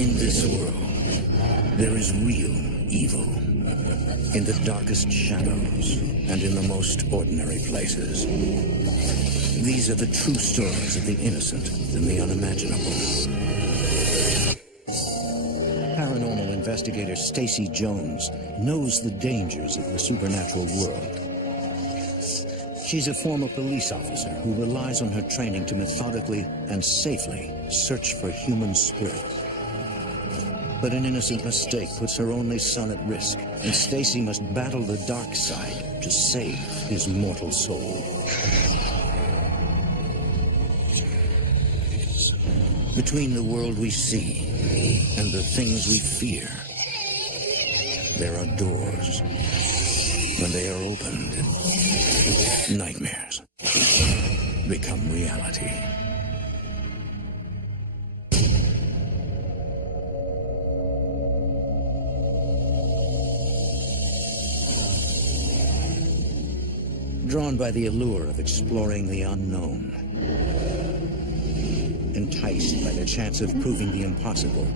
In this world, there is real evil. In the darkest shadows and in the most ordinary places. These are the true stories of the innocent and the unimaginable. Paranormal investigator Stacy Jones knows the dangers of the supernatural world. She's a former police officer who relies on her training to methodically and safely search for human spirits. But an innocent mistake puts her only son at risk, and Stacy must battle the dark side to save his mortal soul. Between the world we see and the things we fear, there are doors. When they are opened, nightmares become reality. Drawn by the allure of exploring the unknown, enticed by the chance of proving the impossible,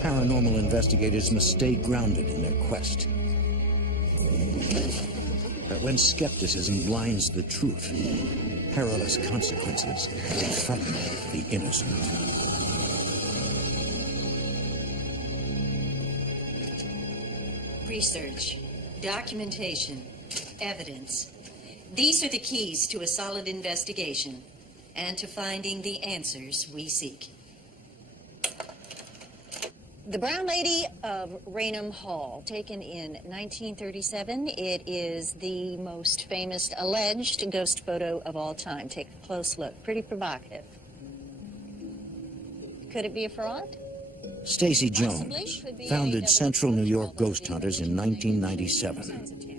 paranormal investigators must stay grounded in their quest. But when skepticism blinds the truth, perilous consequences threaten the innocent. Research, documentation, evidence. These are the keys to a solid investigation and to finding the answers we seek. The Brown Lady of Raynham Hall, taken in 1937. It is the most famous alleged ghost photo of all time. Take a close look. Pretty provocative. Could it be a fraud? Stacy Jones founded Central New York Ghost Hunters in 1997.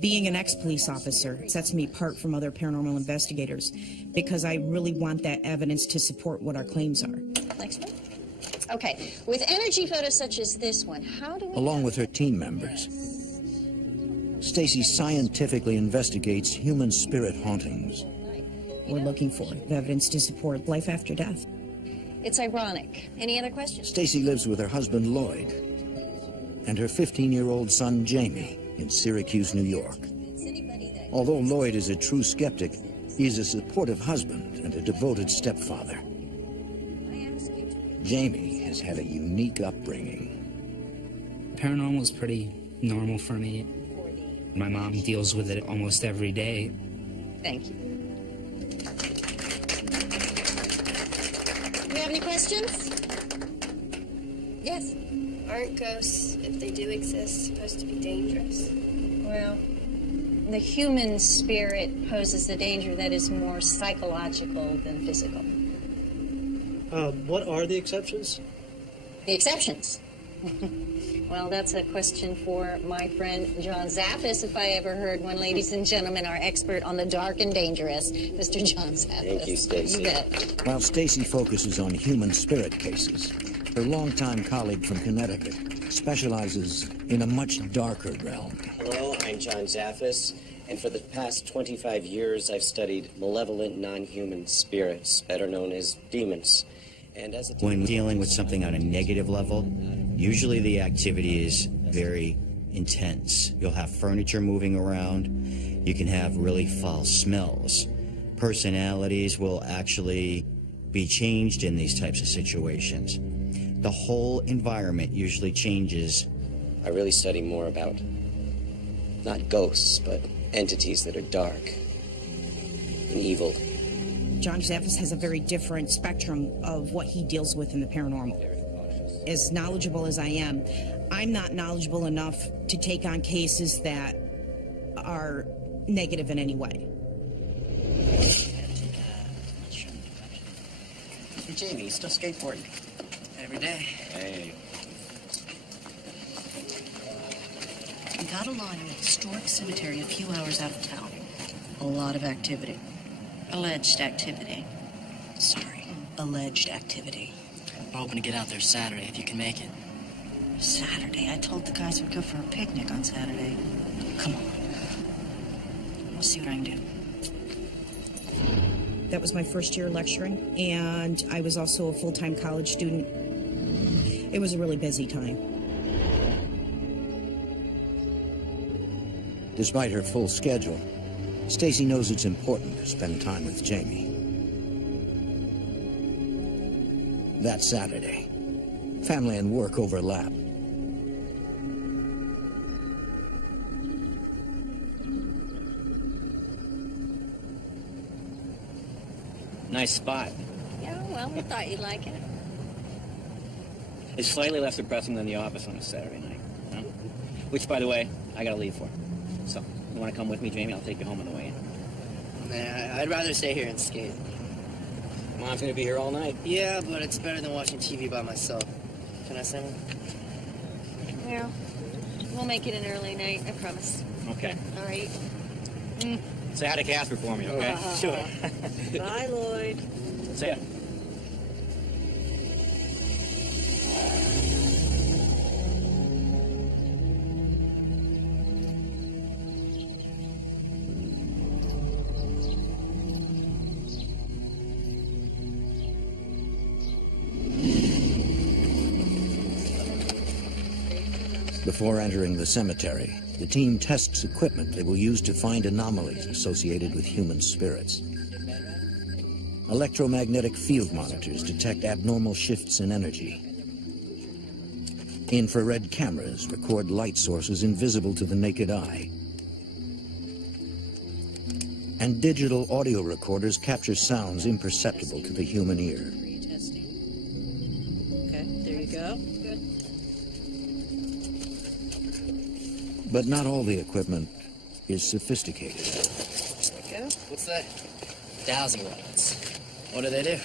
Being an ex-police officer sets me apart from other paranormal investigators because I really want that evidence to support what our claims are. Next one. Okay, with energy photos such as this one, how do we... Along with her team members, Stacy scientifically investigates human spirit hauntings. We're looking for evidence to support life after death. It's ironic. Any other questions? Stacy lives with her husband, Lloyd, and her 15-year-old son, Jamie, in Syracuse, New York. Although Lloyd is a true skeptic, he is a supportive husband and a devoted stepfather. Jamie has had a unique upbringing. Paranormal is pretty normal for me. My mom deals with it almost every day. Thank you. Do you have any questions? Yes? Aren't ghosts, if they do exist, supposed to be dangerous? Well, the human spirit poses a danger that is more psychological than physical. What are the exceptions? The exceptions? Well, that's a question for my friend John Zaffis, if I ever heard one. Ladies and gentlemen, our expert on the dark and dangerous, Mr. John Zaffis. Thank you, Stacy. You bet. While Stacy focuses on human spirit cases, her longtime colleague from Connecticut specializes in a much darker realm. Hello, I'm John Zaffis, and for the past 25 years, I've studied malevolent non-human spirits, better known as demons. And as a when dealing with something on a negative level, usually the activity is very intense. You'll have furniture moving around. You can have really foul smells. Personalities will actually be changed in these types of situations. The whole environment usually changes. I really study more about not ghosts, but entities that are dark and evil. John Zaffis has a very different spectrum of what he deals with in the paranormal. As knowledgeable as I am, I'm not knowledgeable enough to take on cases that are negative in any way. Hey, Jamie, you still skateboarding? Every day. Hey. We got a line in a historic cemetery a few hours out of town. A lot of activity. Alleged activity. Sorry, alleged activity. We're hoping to get out there Saturday if you can make it. Saturday? I told the guys we'd go for a picnic on Saturday. Come on. We'll see what I can do. That was my first year lecturing, and I was also a full-time college student. It was a really busy time. Despite her full schedule, Stacy knows it's important to spend time with Jamie. That Saturday, family and work overlap. Nice spot. Yeah, well, we thought you'd like it. It's slightly less depressing than the office on a Saturday night. Huh? Which, by the way, I gotta leave for. So, you wanna come with me, Jamie? I'll take you home on the way in. Nah, I'd rather stay here and skate. Mom's gonna be here all night. Yeah, but it's better than watching TV by myself. Can I say one? Yeah. We'll make it an early night, I promise. Okay. All right. Say hi to Casper for me, okay? Sure. Bye, Lloyd. See ya. Before entering the cemetery, the team tests equipment they will use to find anomalies associated with human spirits. Electromagnetic field monitors detect abnormal shifts in energy. Infrared cameras record light sources invisible to the naked eye. And digital audio recorders capture sounds imperceptible to the human ear. Okay, there you go. But not all the equipment is sophisticated. What's that? Dowsing rods. What do they do?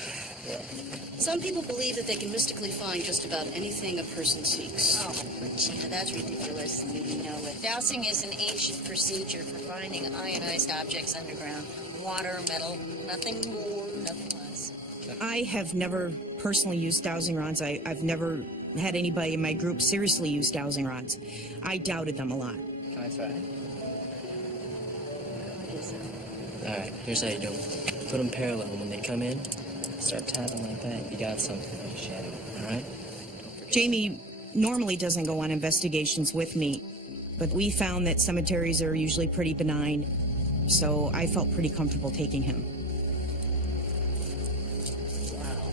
Some people believe that they can mystically find just about anything a person seeks. Oh, Regina, that's ridiculous. You know it. Dowsing is an ancient procedure for finding ionized objects underground. Water, metal, nothing more, nothing less. I have never personally used dowsing rods. I've never had anybody in my group seriously use dowsing rods. I doubted them a lot. Can I try? All right, here's how you do it. Put them parallel. When they come in, start tapping like that. You got something like a shadow, all right? Jamie normally doesn't go on investigations with me, but we found that cemeteries are usually pretty benign, so I felt pretty comfortable taking him. Wow.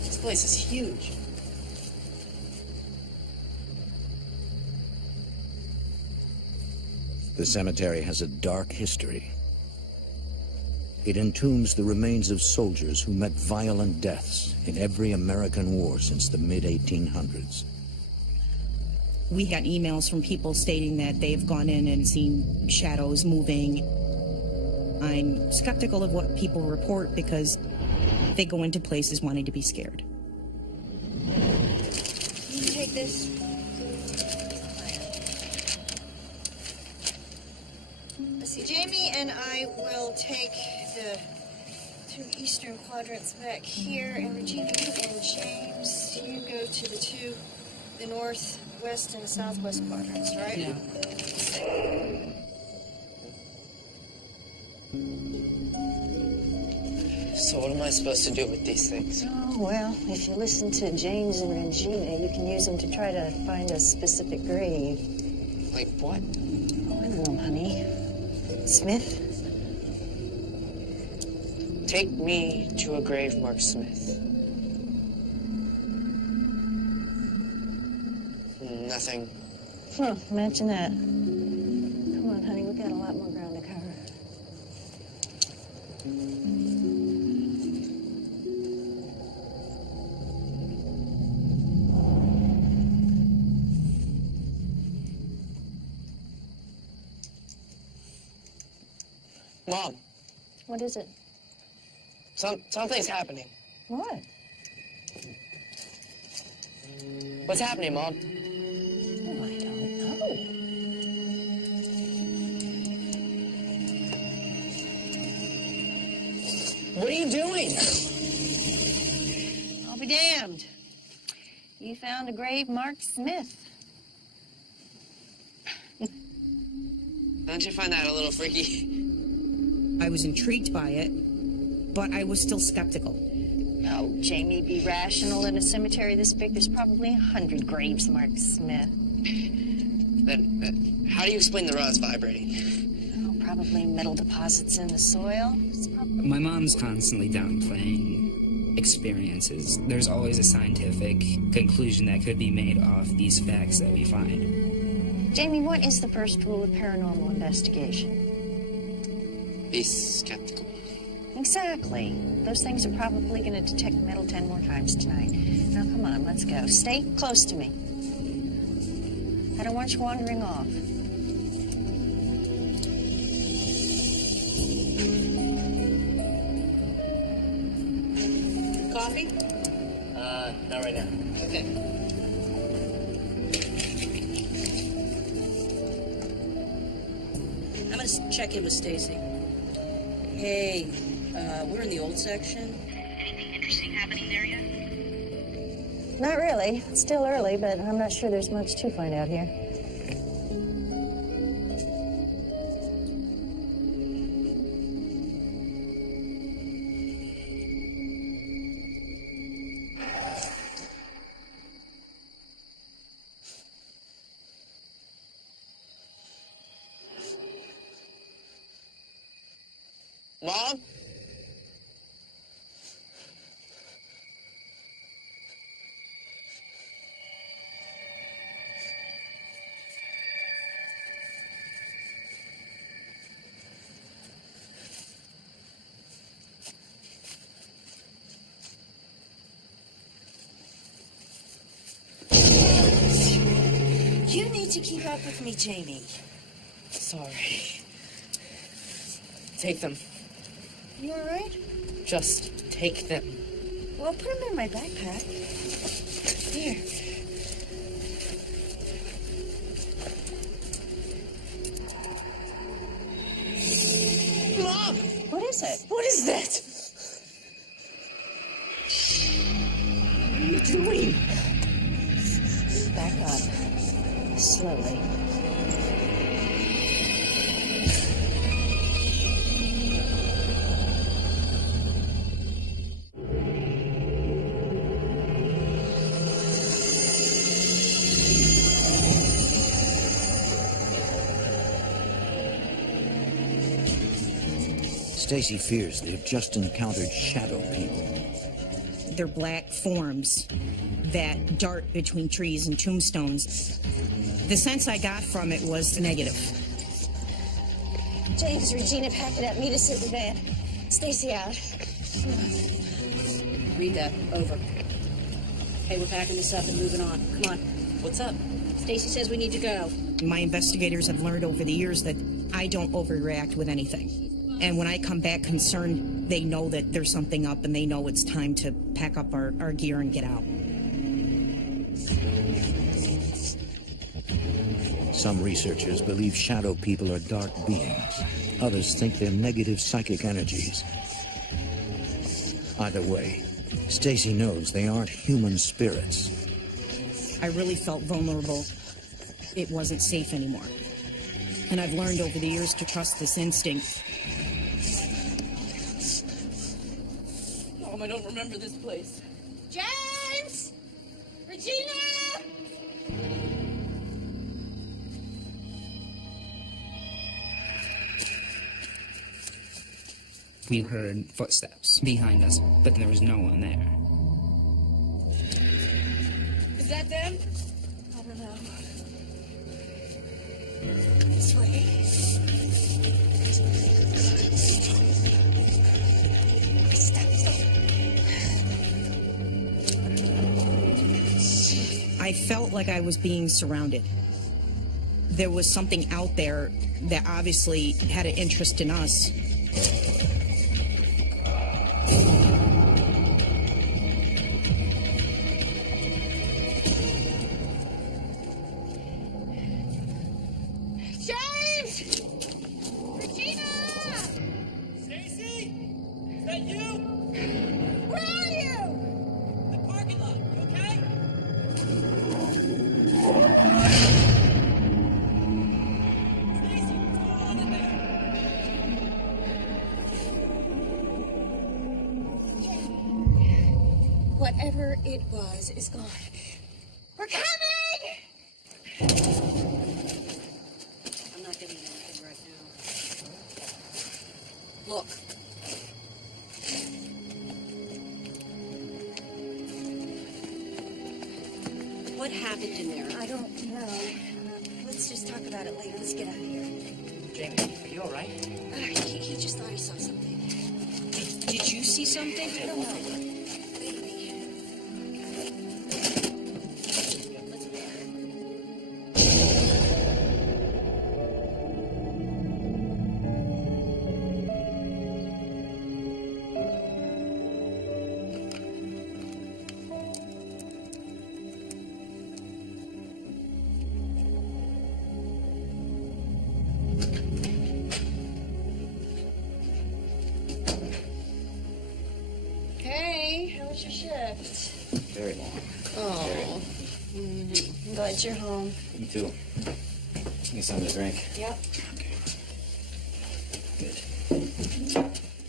This place is huge. The cemetery has a dark history. It entombs the remains of soldiers who met violent deaths in every American war since the mid-1800s. We got emails from people stating that they've gone in and seen shadows moving. I'm skeptical of what people report because they go into places wanting to be scared. You take this. Let's see, Jamie and I will take the two eastern quadrants back here, and Regina, you and James, you go to the north, west, and the southwest quadrants, right? Yeah. So what am I supposed to do with these things? Oh, well, if you listen to James and Regina, you can use them to try to find a specific grave. Like what? Oh, I don't know, honey. Smith? Take me to a grave marked Smith. Nothing. Huh, imagine that. Come on, honey, we've got a lot more ground to cover. Mom, What is it? something's happening. What? What's happening, Mom? Oh, I don't know. What are you doing? I'll be damned. You found a grave marked Smith. Don't you find that a little freaky? I was intrigued by it, but I was still skeptical. Oh, Jamie, be rational. In a cemetery this big, there's probably 100 graves, Mark Smith. Then, how do you explain the rods vibrating? Oh, probably metal deposits in the soil. It's probably... My mom's constantly downplaying experiences. There's always a scientific conclusion that could be made off these facts that we find. Jamie, what is the first rule of paranormal investigation? Be skeptical. Exactly. Those things are probably going to detect metal 10 more times tonight. Now, come on, let's go. Stay close to me. I don't want you wandering off. Coffee? Not right now. Okay. I'm gonna check in with Stacy. Hey, we're in the old section. Anything interesting happening there yet? Not really. It's still early, but I'm not sure there's much to find out here. Mom? You need to keep up with me, Jamie. Sorry. Take them. You all right? Just take them. Well, put them in my backpack. Here. Mom! What is it? What is that? What are you doing? Back up. Slowly. Stacy fears they've just encountered shadow people. They're black forms that dart between trees and tombstones. The sense I got from it was negative. James, Regina, pack it up. Meet us at the van. Stacy out. Read that. Over. Hey, we're packing this up and moving on. Come on. What's up? Stacy says we need to go. My investigators have learned over the years that I don't overreact with anything. And when I come back concerned, they know that there's something up and they know it's time to pack up our gear and get out. Some researchers believe shadow people are dark beings. Others think they're negative psychic energies. Either way, Stacy knows they aren't human spirits. I really felt vulnerable. It wasn't safe anymore. And I've learned over the years to trust this instinct. Mom, I don't remember this place. James! Regina! We heard footsteps behind us, but there was no one there. Is that them? I don't know. This way. I felt like I was being surrounded. There was something out there that obviously had an interest in us. James! Regina! Stacy? Is that you? Where are you? The parking lot. You okay? Stacy, what's going on in there? Whatever it was is gone. We're coming! I'm not getting anything right now. Look. What happened in there? I don't know. Let's just talk about it later. Let's get out of here. Jamie, are you all right? He just thought he saw something. Did you see something? I don't know. Hey, how was your shift? Very long. Oh, I'm glad you're home. Me too. Need something to drink. Yep. Good.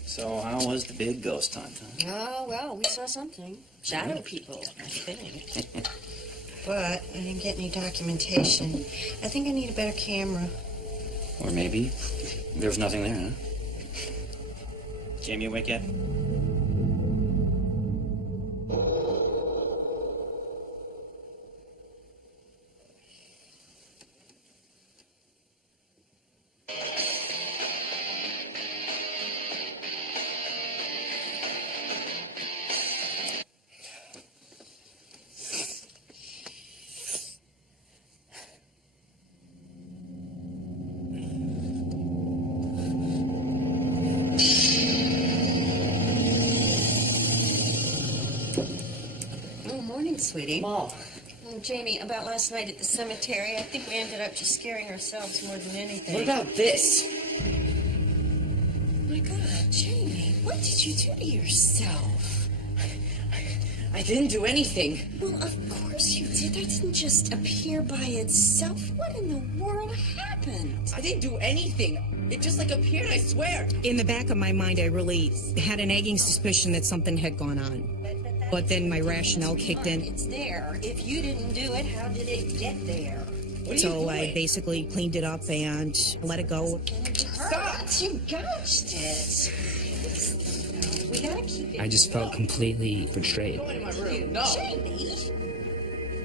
So, how was the big ghost hunt, huh? Oh, well, we saw something. Shadow people, I think. But I didn't get any documentation. I think I need a better camera. Or maybe there was nothing there, huh? Jamie, awake yet? Sweetie. Mom. Oh, Jamie, about last night at the cemetery, I think we ended up just scaring ourselves more than anything. What about this? My God, Jamie, what did you do to yourself? I didn't do anything. Well, of course you did. That didn't just appear by itself. What in the world happened? I didn't do anything. It just like appeared, I swear. In the back of my mind, I really had an nagging suspicion that something had gone on. But then my rationale kicked in. It's there. If you didn't do it, how did it get there? What are you So doing? I basically cleaned it up and let it go. Stop! You gouged it. We gotta keep it. I just felt completely betrayed. Go into my room. No. Jamie!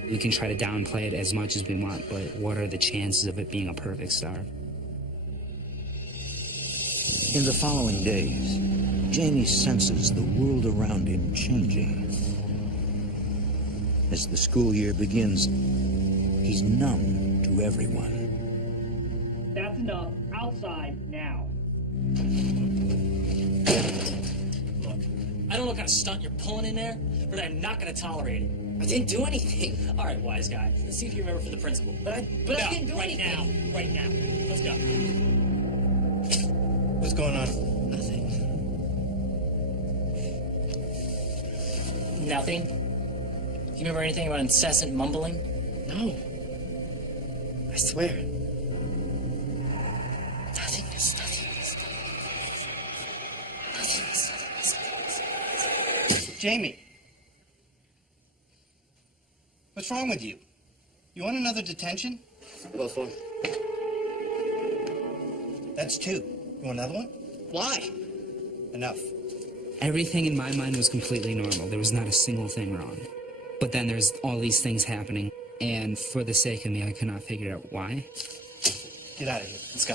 We can try to downplay it as much as we want, but what are the chances of it being a perfect star? In the following days, Jamie senses the world around him changing. As the school year begins, he's numb to everyone. That's enough. Outside now. Look, I don't know what kind of stunt you're pulling in there, but I'm not going to tolerate it. I didn't do anything. All right, wise guy. Let's see if you remember for the principal. But I didn't do right anything. now. Right now. Let's go. What's going on? Nothing. Nothing? Do you remember anything about incessant mumbling? No. I swear. Nothingness. Jamie. What's wrong with you? You want another detention? What for? That's two. You want another one? Why? Enough. Everything in my mind was completely normal. There was not a single thing wrong. But then there's all these things happening, and for the sake of me, I could not figure out why. Get out of here. Let's go.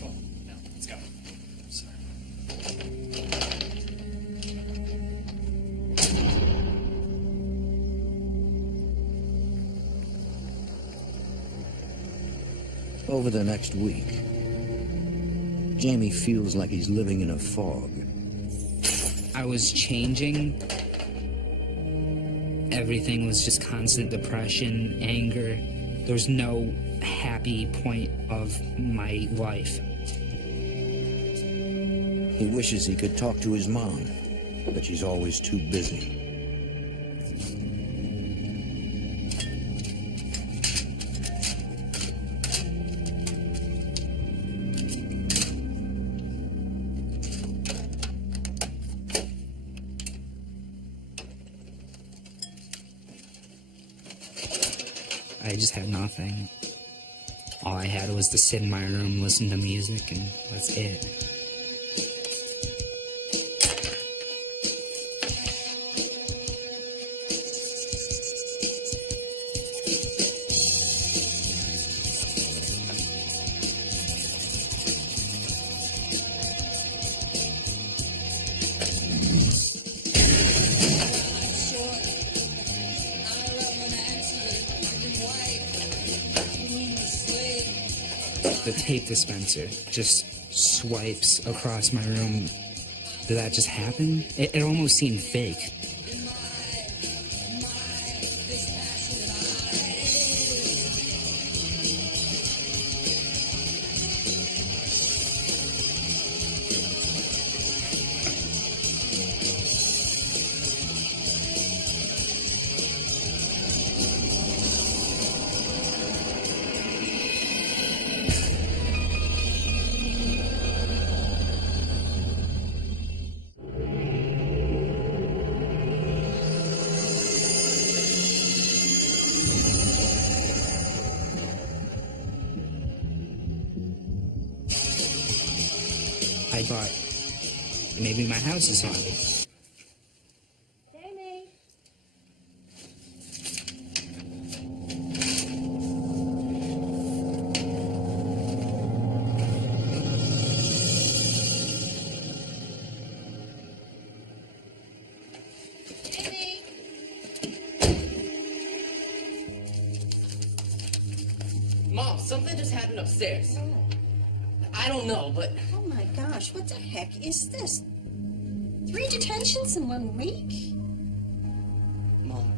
Come on. Now, let's go. Sorry. Over the next week, Jamie feels like he's living in a fog. I was changing. Everything was just constant depression, anger. There was no happy point of my life. He wishes he could talk to his mom, but she's always too busy. I just had nothing. All I had was to sit in my room, listen to music, and that's it. The tape dispenser just swipes across my room. Did that just happen? It almost seemed fake. I thought, maybe my house is haunted. Jamie. Jamie. Mom, something just happened upstairs. I don't know, but... Oh my gosh, what the heck is this? 3 detentions in 1 week? Mom.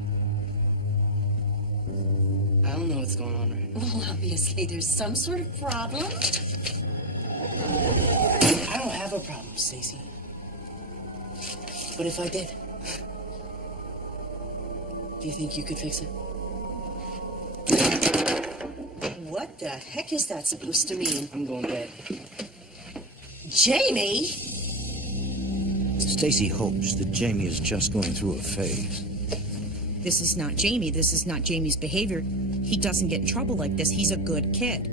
I don't know what's going on right now. Well, obviously there's some sort of problem. I don't have a problem, Stacy. But if I did, do you think you could fix it? What the heck is that supposed to mean? I'm going to bed. Jamie? Stacy hopes that Jamie is just going through a phase. This is not Jamie. This is not Jamie's behavior. He doesn't get in trouble like this. He's a good kid.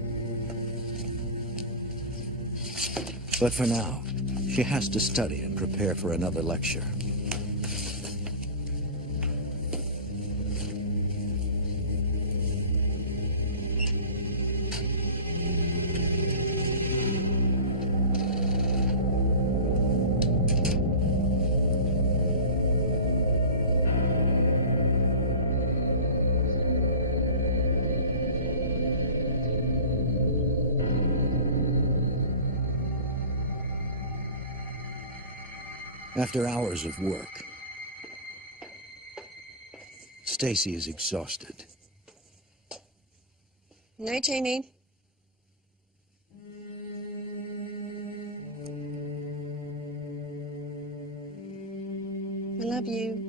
But for now, she has to study and prepare for another lecture. After hours of work, Stacy is exhausted. Night, Jamie. I love you.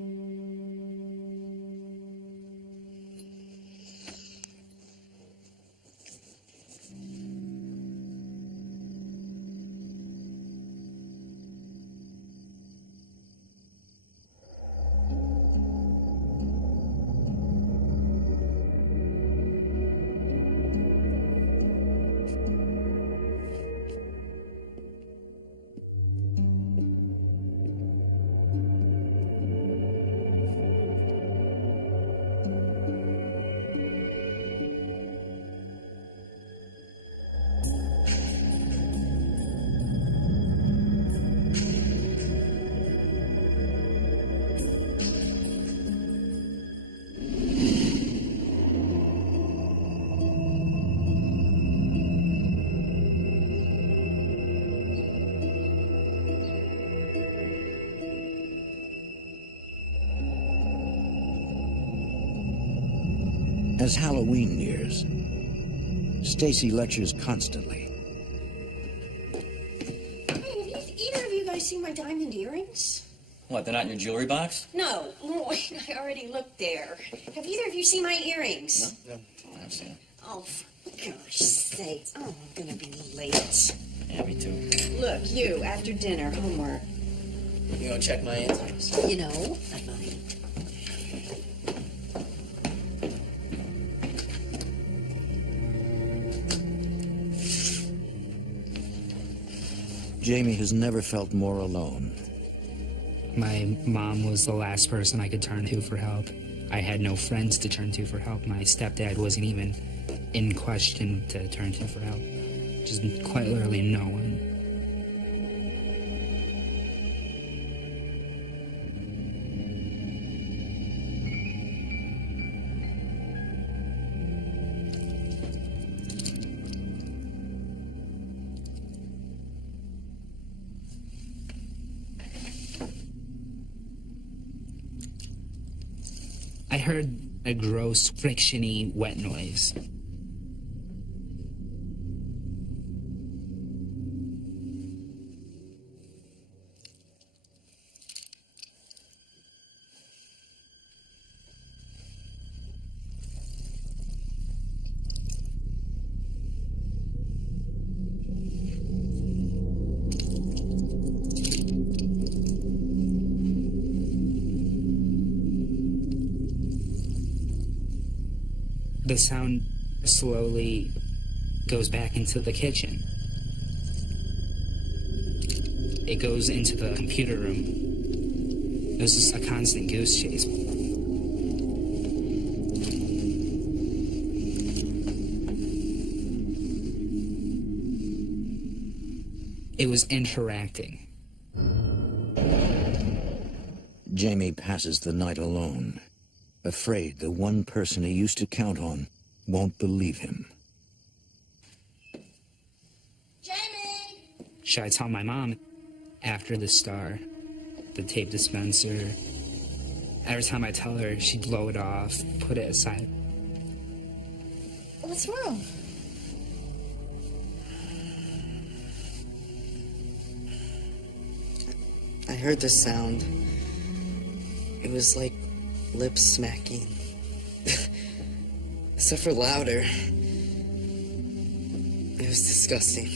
As Halloween nears, Stacy lectures constantly. Hey, have either of you guys seen my diamond earrings? What, they're not in your jewelry box? No, wait, I already looked there. Have either of you seen my earrings? No, I've seen them. Oh, for gosh sakes. Oh, I'm gonna be late. Yeah, me too. Look, you, after dinner, homework. You gonna check my answers? You know, I might. Jamie has never felt more alone. My mom was the last person I could turn to for help. I had no friends to turn to for help. My stepdad wasn't even in question to turn to for help. Just quite literally no one. I heard a gross, friction-y, wet noise. The sound slowly goes back into the kitchen. It goes into the computer room. It was just a constant goose chase. It was interacting. Jamie passes the night alone, afraid the one person he used to count on won't believe him. Jamie! Should I tell my mom? After the star, the tape dispenser, every time I tell her, she'd blow it off, put it aside. What's wrong? I heard the sound. It was like lips smacking. Except for louder. It was disgusting.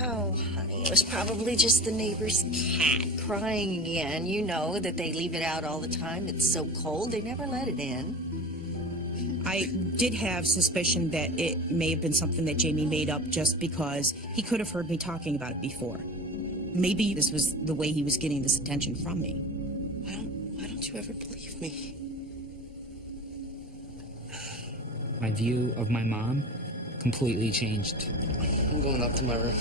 Oh, honey, it was probably just the neighbor's cat crying again. You know that they leave it out all the time. It's so cold, they never let it in. I did have suspicion that it may have been something that Jamie made up just because he could have heard me talking about it before. Maybe this was the way he was getting this attention from me. Why don't you ever believe me? My view of my mom completely changed. I'm going up to my room.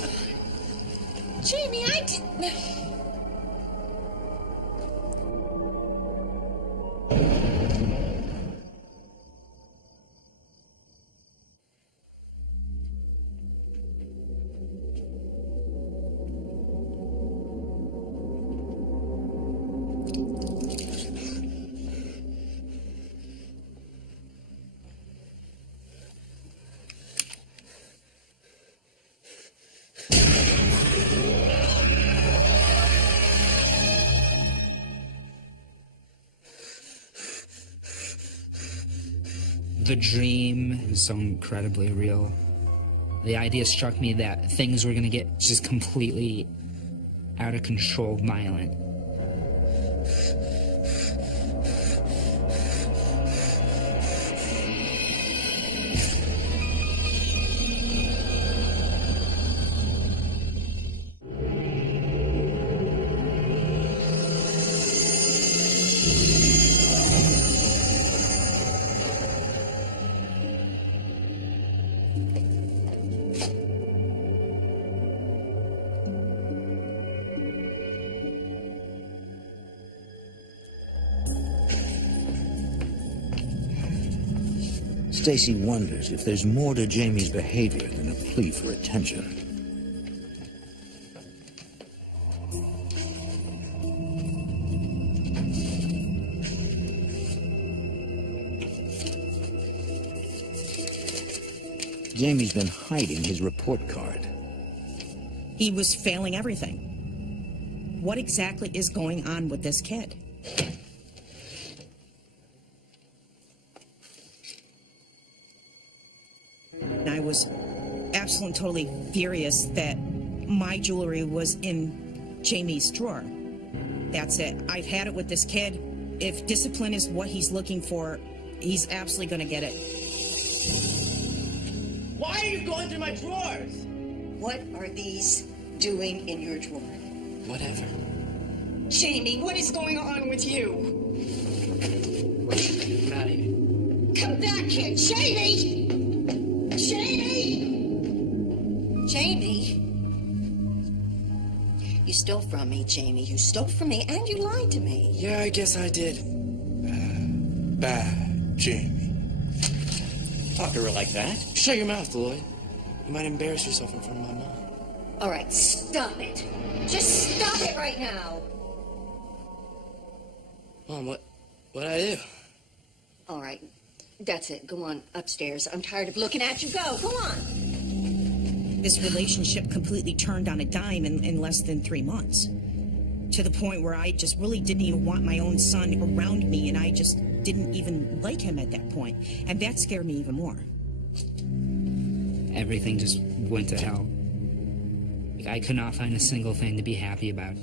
Jamie, I didn't... The dream was so incredibly real. The idea struck me that things were gonna get just completely out of control violent. Stacy wonders if there's more to Jamie's behavior than a plea for attention. Jamie's been hiding his report card. He was failing everything. What exactly is going on with this kid? I was absolutely totally furious that my jewelry was in Jamie's drawer. That's it. I've had it with this kid. If discipline is what he's looking for, he's absolutely going to get it. Why are you going through my drawers? What are these doing in your drawer? Whatever. Jamie, what is going on with you? Get out of here. Come back here, Jamie! Jamie! Jamie? You stole from me, Jamie. You stole from me and you lied to me. Yeah, I guess I did. Bad Jamie. Talk to her like that. Shut your mouth, Lloyd. You might embarrass yourself in front of my mom. All right, stop it. Just stop it right now. Mom, what'd I do? All right, that's it. Go on upstairs. I'm tired of looking at you. Go on. This relationship completely turned on a dime in less than 3 months. To the point where I just really didn't even want my own son around me, and I just didn't even like him at that point. And that scared me even more. Everything just went to hell. I could not find a single thing to be happy about.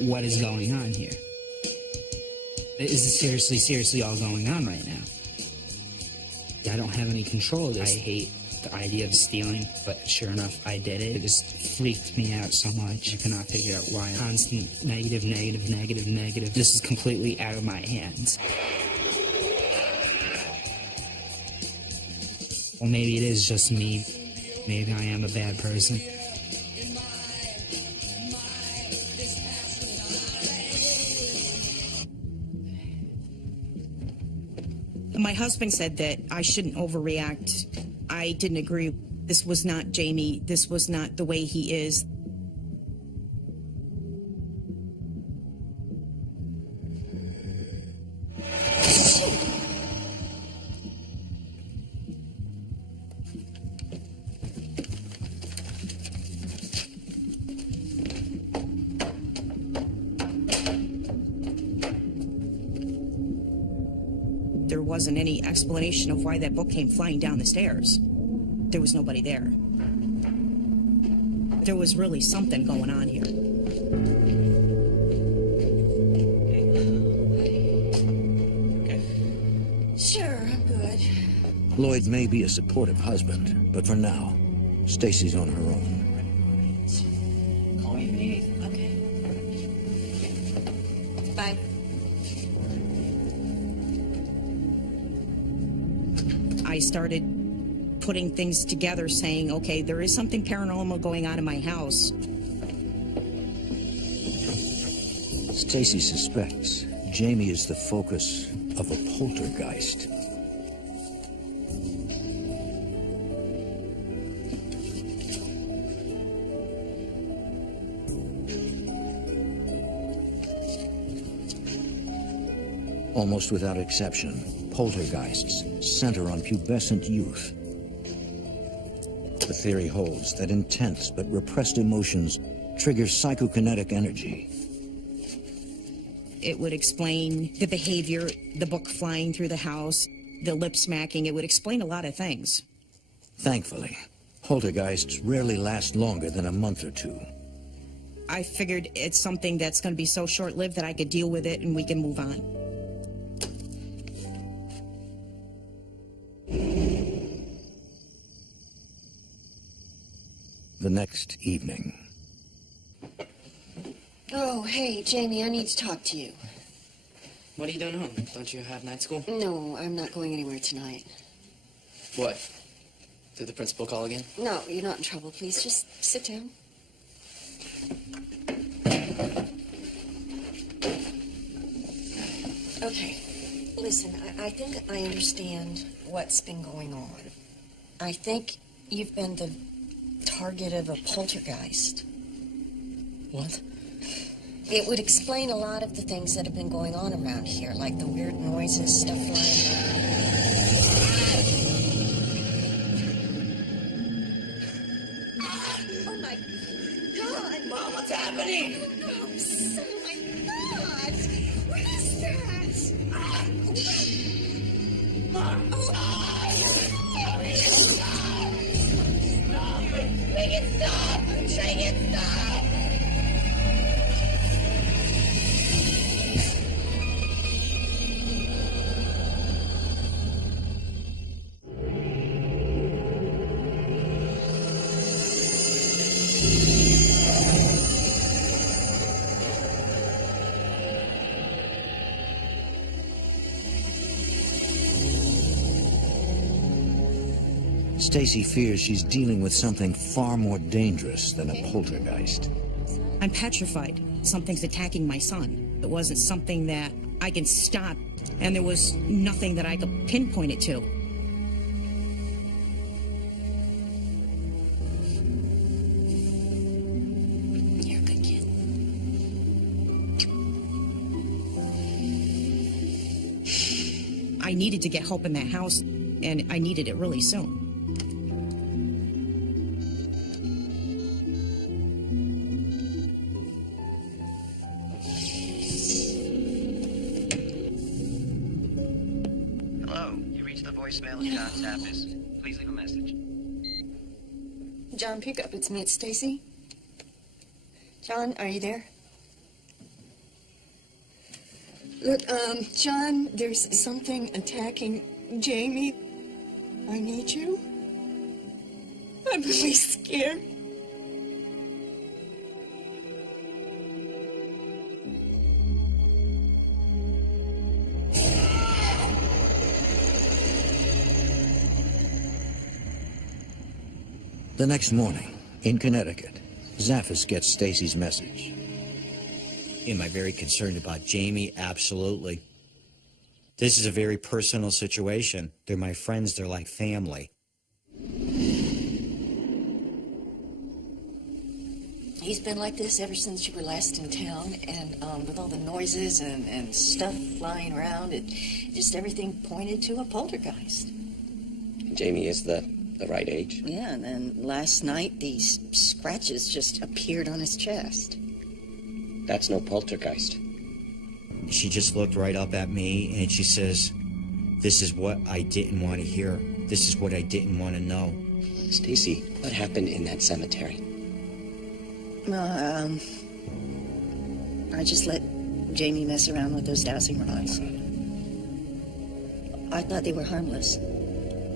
What is going on here? Is it seriously all going on right now? I don't have any control of this. I hate the idea of stealing, but sure enough, I did it. It just freaked me out so much. I cannot figure out why. Constant negative. This is completely out of my hands. Well, maybe it is just me. Maybe I am a bad person. My husband said that I shouldn't overreact. I didn't agree. This was not Jamie. This was not the way he is. There wasn't any explanation of why that book came flying down the stairs. There was nobody there. There was really something going on here. Sure, I'm good. Lloyd may be a supportive husband, but for now, Stacy's on her own. Call me if you need anything. Okay. Bye. I started putting things together saying, okay, there is something paranormal going on in my house. Stacy suspects Jamie is the focus of a poltergeist. Almost without exception, poltergeists center on pubescent youth. The theory holds that intense but repressed emotions trigger psychokinetic energy. It would explain the behavior, the book flying through the house, the lip smacking. It would explain a lot of things. Thankfully, poltergeists rarely last longer than a month or two. I figured it's something that's going to be so short-lived that I could deal with it and we can move on. The next evening. Oh, hey, Jamie, I need to talk to you. What are you doing home? Don't you have night school? No, I'm not going anywhere tonight. What? Did the principal call again? No, you're not in trouble. Please, just sit down. Okay, listen, I think I understand what's been going on. I think you've been the target of a poltergeist. What? It would explain a lot of the things that have been going on around here, like the weird noises, stuff flying around. Oh my God! Mom, what's happening? Oh my God! What is that? Oh. Stacy fears she's dealing with something far more dangerous than a poltergeist. I'm petrified. Something's attacking my son. It wasn't something that I can stop, and there was nothing that I could pinpoint it to. You're a good kid. I needed to get help in that house, and I needed it really soon. Hello, you reached the voicemail of John Zappis. Please leave a message. John, pick up. It's me. It's Stacy. John, are you there? Look, John, there's something attacking Jamie. I need you. I'm really scared. The next morning, in Connecticut, Zaffis gets Stacy's message. Am I very concerned about Jamie? Absolutely. This is a very personal situation. They're my friends. They're like family. He's been like this ever since you were last in town, and with all the noises and stuff flying around, just everything pointed to a poltergeist. Jamie is the right age. Yeah, and then last night these scratches just appeared on his chest. That's no poltergeist. She just looked right up at me and she says, "This is what I didn't want to hear. This is what I didn't want to know." Stacy, what happened in that cemetery? Well, I just let Jamie mess around with those dowsing rods. I thought they were harmless.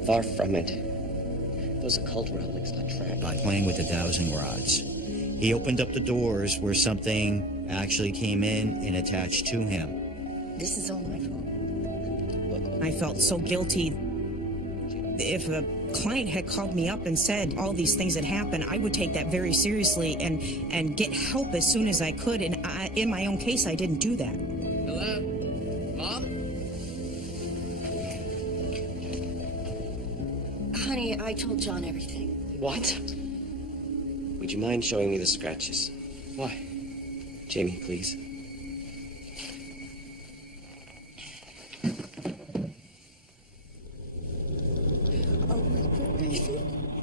Far from it. Those occult relics attract. By playing with the dowsing rods, he opened up the doors where something actually came in and attached to him. This is all my fault. I felt so guilty. If a client had called me up and said all these things that happened, I would take that very seriously and get help as soon as I could. And in my own case, I didn't do that. Hello? Mom? Honey, I told John everything. What? Would you mind showing me the scratches? Why? Jamie, please.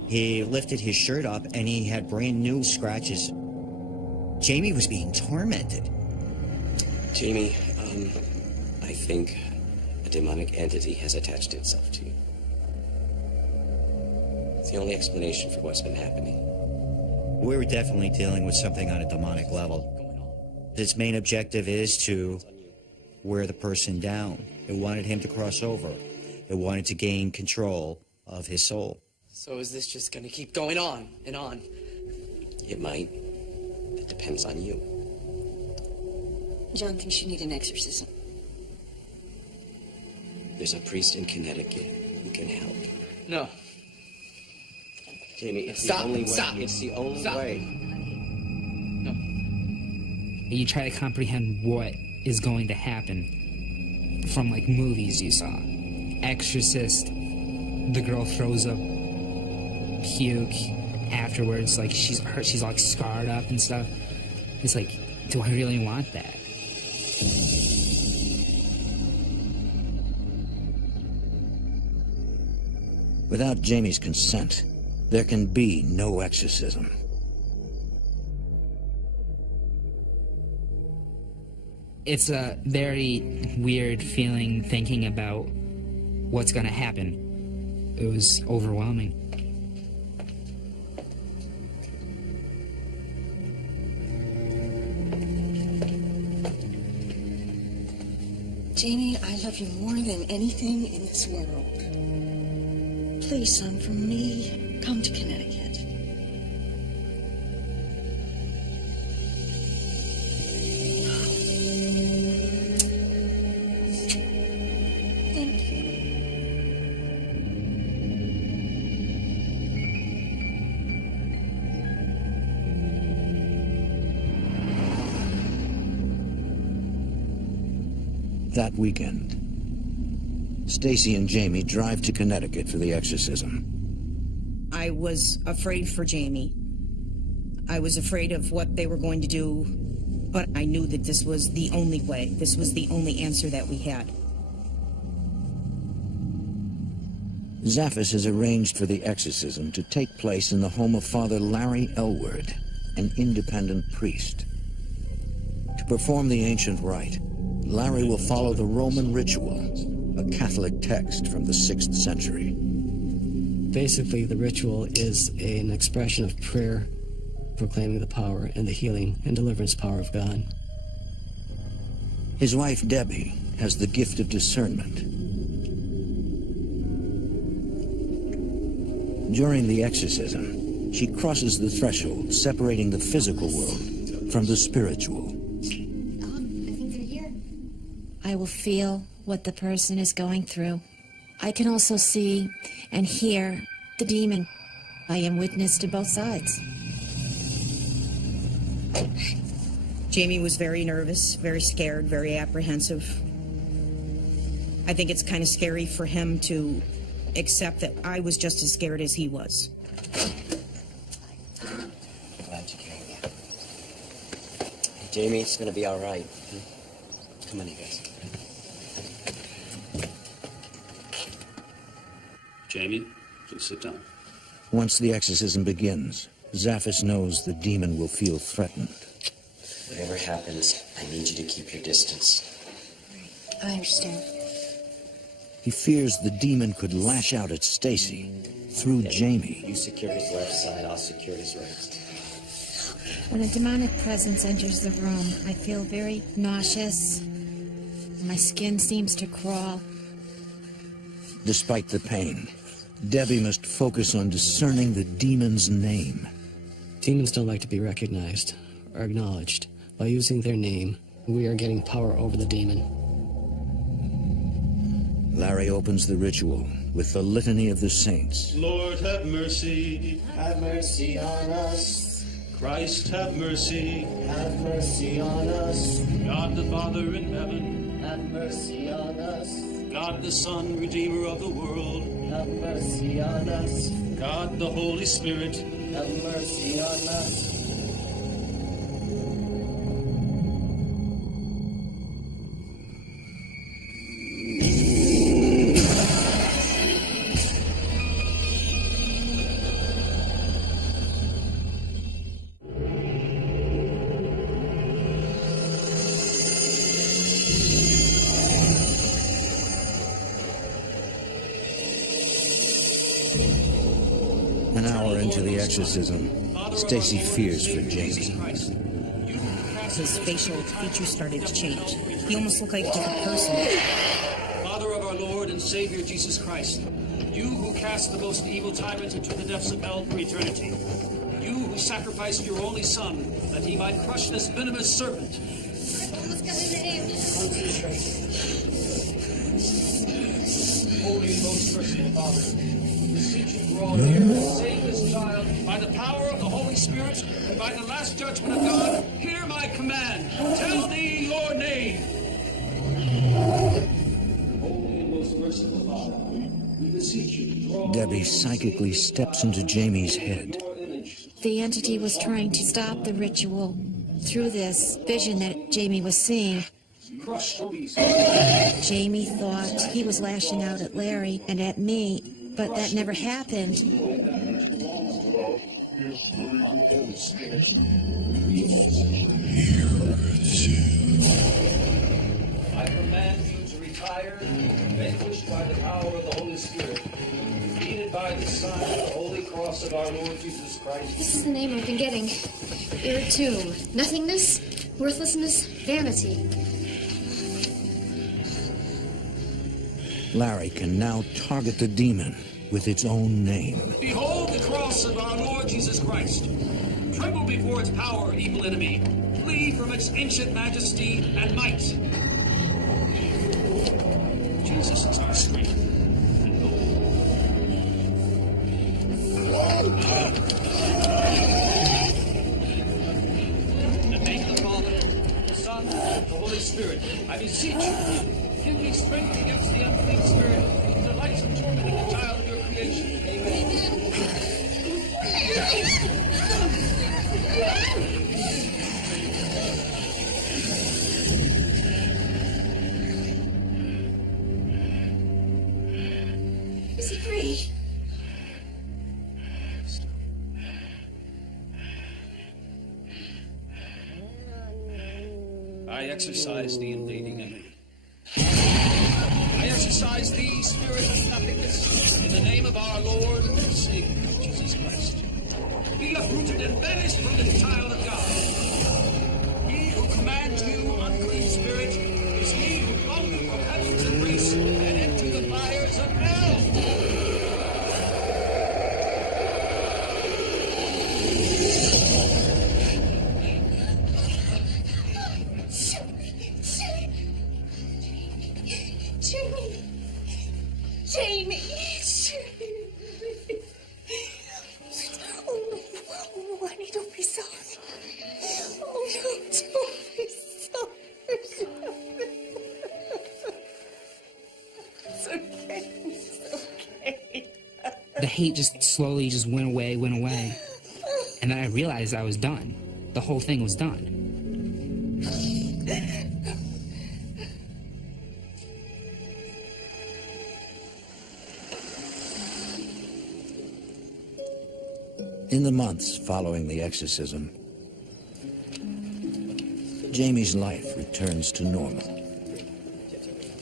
He lifted his shirt up and he had brand new scratches. Jamie was being tormented. Jamie, I think a demonic entity has attached itself to you. It's the only explanation for what's been happening. We were definitely dealing with something on a demonic level. Its main objective is to wear the person down. It wanted him to cross over. It wanted to gain control of his soul. So is this just gonna keep going on and on? It might. It depends on you. John thinks you need an exorcism. There's a priest in Connecticut who can help. No. Jamie, it's Stop, the only way. stop, It's the only stop. way. You try to comprehend what is going to happen from like movies you saw. Exorcist, the girl throws up puke afterwards, like she's like scarred up and stuff. It's like, do I really want that? Without Jamie's consent, there can be no exorcism. It's a very weird feeling thinking about what's going to happen. It was overwhelming. Jamie, I love you more than anything in this world. Please, son, for me, come to Connecticut. Thank you. That weekend, Stacy and Jamie drive to Connecticut for the exorcism. I was afraid for Jamie. I was afraid of what they were going to do, but I knew that this was the only way. This was the only answer that we had. Zaffis has arranged for the exorcism to take place in the home of Father Larry Elward, an independent priest. To perform the ancient rite, Larry will follow the Roman ritual, a Catholic text from the 6th century. Basically, the ritual is an expression of prayer, proclaiming the power and the healing and deliverance power of God. His wife, Debbie, has the gift of discernment. During the exorcism, she crosses the threshold separating the physical world from the spiritual. I will feel what the person is going through. I can also see and hear the demon. I am witness to both sides. Jamie was very nervous, very scared, very apprehensive. I think it's kind of scary for him to accept that I was just as scared as he was. Glad you came. Jamie, it's gonna be all right. Come on, you guys. Jamie, please sit down. Once the exorcism begins, Zaffis knows the demon will feel threatened. Whatever happens, I need you to keep your distance. I understand. He fears the demon could lash out at Stacy through Jamie. You secure his left side, I'll secure his right. When a demonic presence enters the room, I feel very nauseous. My skin seems to crawl. Despite the pain, Debbie must focus on discerning the demon's name. Demons don't like to be recognized or acknowledged. By using their name, we are getting power over the demon. Larry opens the ritual with the litany of the saints. Lord, have mercy. Have mercy on us. Christ, have mercy. Have mercy on us. God the Father in heaven. Have mercy on us. God the Son, Redeemer of the world. Have mercy on us. God the Holy Spirit. Have mercy on us. An hour into the exorcism, Stacy fears for Jamie. His facial features started to change. He almost looked like a different person. Father of our Lord and Savior Jesus Christ, you who cast the most evil tyrant into the depths of hell for eternity, you who sacrificed your only Son that he might crush this venomous serpent. Holy and most merciful Father, beseech you draw near and save this child by the power of the Holy Spirit and by the last judgment of God. Hear my command. Tell thee your name. Holy and most merciful Father, we beseech you to draw. Debbie psychically steps into Jamie's head. The entity was trying to stop the ritual through this vision that Jamie was seeing. Jamie thought he was lashing out at Larry and at me, but that never happened. I command you to retire, vanquished by the power of the Holy Spirit, aided by the sign of the Holy Cross of our Lord Jesus Christ. This is the name I've been getting. Irritum. Nothingness, worthlessness, vanity. Larry can now target the demon with its own name. Behold the cross of our Lord Jesus Christ. Tremble before its power, evil enemy. Flee from its ancient majesty and might. Jesus is our strength and goal. In the name of the Father, the Son, and the Holy Spirit, I beseech you, Stacy, free. I exercise the invading enemy. I exercise thee, spirit of nothingness, in the name of our Lord and Savior, Jesus Christ. Be uprooted and banished from the child of God. He who commands you, unclean spirit, is he who brought you from heaven's embrace and into the fires of hell. Jamie! Oh, honey, don't be sorry. Oh, don't be sorry. It's okay. It's okay. The hate just slowly just went away. And then I realized I was done. The whole thing was done. In the months following the exorcism, Jamie's life returns to normal.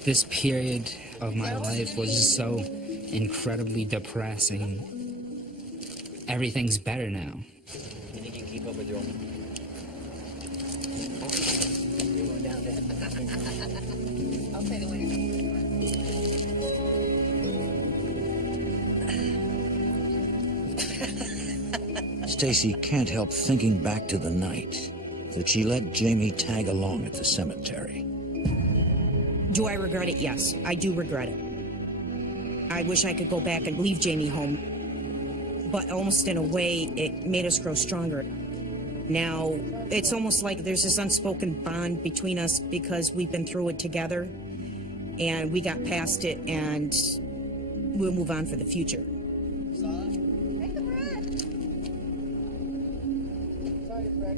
This period of my life was just so incredibly depressing. Everything's better now. You think you can keep up with your own? I'll pay the winner. Stacy can't help thinking back to the night that she let Jamie tag along at the cemetery. Do I regret it? Yes, I do regret it. I wish I could go back and leave Jamie home, but almost in a way, it made us grow stronger. Now, it's almost like there's this unspoken bond between us because we've been through it together, and we got past it, and we'll move on for the future. Take the bread. Sorry, Fred.